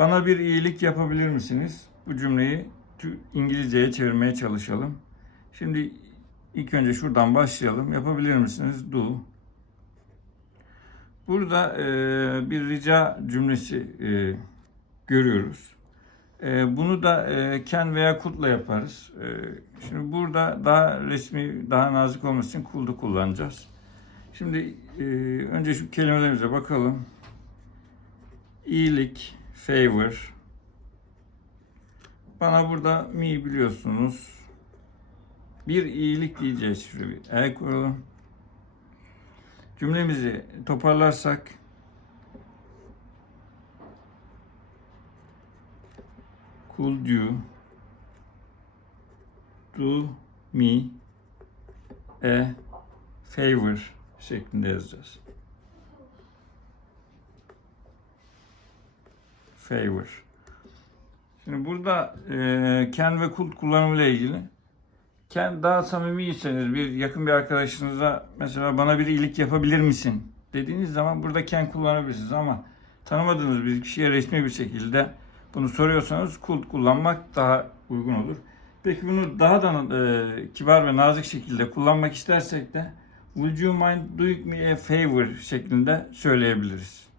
Bana bir iyilik yapabilir misiniz? Bu cümleyi İngilizceye çevirmeye çalışalım. Şimdi ilk önce şuradan başlayalım. Yapabilir misiniz? Do. Burada e, bir rica cümlesi e, görüyoruz. E, bunu da e, veya could'la yaparız. E, şimdi burada daha resmi, daha nazik olması için could'u kullanacağız. Şimdi e, önce şu kelimelerimize bakalım. İyilik, favor. Bana burada mi biliyorsunuz. Bir iyilik diyeceğiz. Şuraya bir el koyalım. Cümlemizi toparlarsak Could you do me a favor şeklinde yazacağız. Favor. Şimdi burada e, can ve could kullanımıyla ilgili can daha samimiyseniz bir yakın bir arkadaşınıza mesela bana bir iyilik yapabilir misin dediğiniz zaman burada can kullanabilirsiniz ama tanımadığınız bir kişiye resmi bir şekilde bunu soruyorsanız could kullanmak daha uygun olur. Peki bunu daha da e, kibar ve nazik şekilde kullanmak istersek de Would you mind doing me a favor şeklinde söyleyebiliriz.